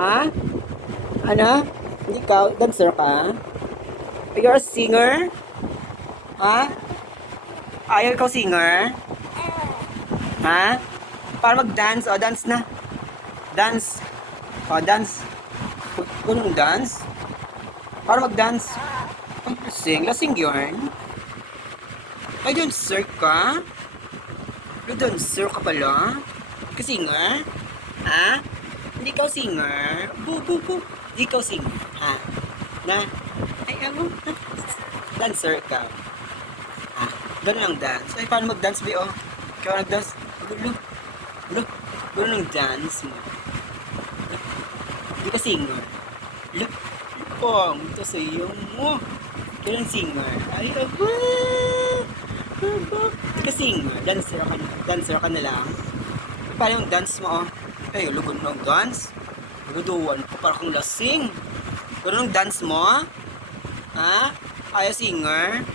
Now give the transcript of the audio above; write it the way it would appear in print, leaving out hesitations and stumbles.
Ha? Ano? Hindi ka? Dancer ka? You're a singer? Ha? Ayaw ikaw singer? Ha? Para mag-dance. O, dance na. Dance. O, dance. Kunong dance? Para mag-dance. Ay, lasing. Lasing yun. Ay, dancer ka? Ay, dancer ka pala? Ka singer? Ha? Hindi ikaw singer? Bu. Hindi ikaw singer. Ha? Na? Ay, ano? Dancer ka. Ha? Ganun ang dance. Ay, paano mag-dance, Bi, oh? Ikaw nag-dance? Gulo. Gulo. Gulo ng dance mo. Hindi ka singer. Look. Pong. Ito sa iyo mo. Kailan singer? Ay, aba. Aba. Hindi ka singer. Dancer ka na. Dancer ka na lang. Paano yung dance mo, oh? Ay, lugod ng dance. Luduan ko, para kang lasing. Ganun ang dance mo? Ha? Ayaw singer?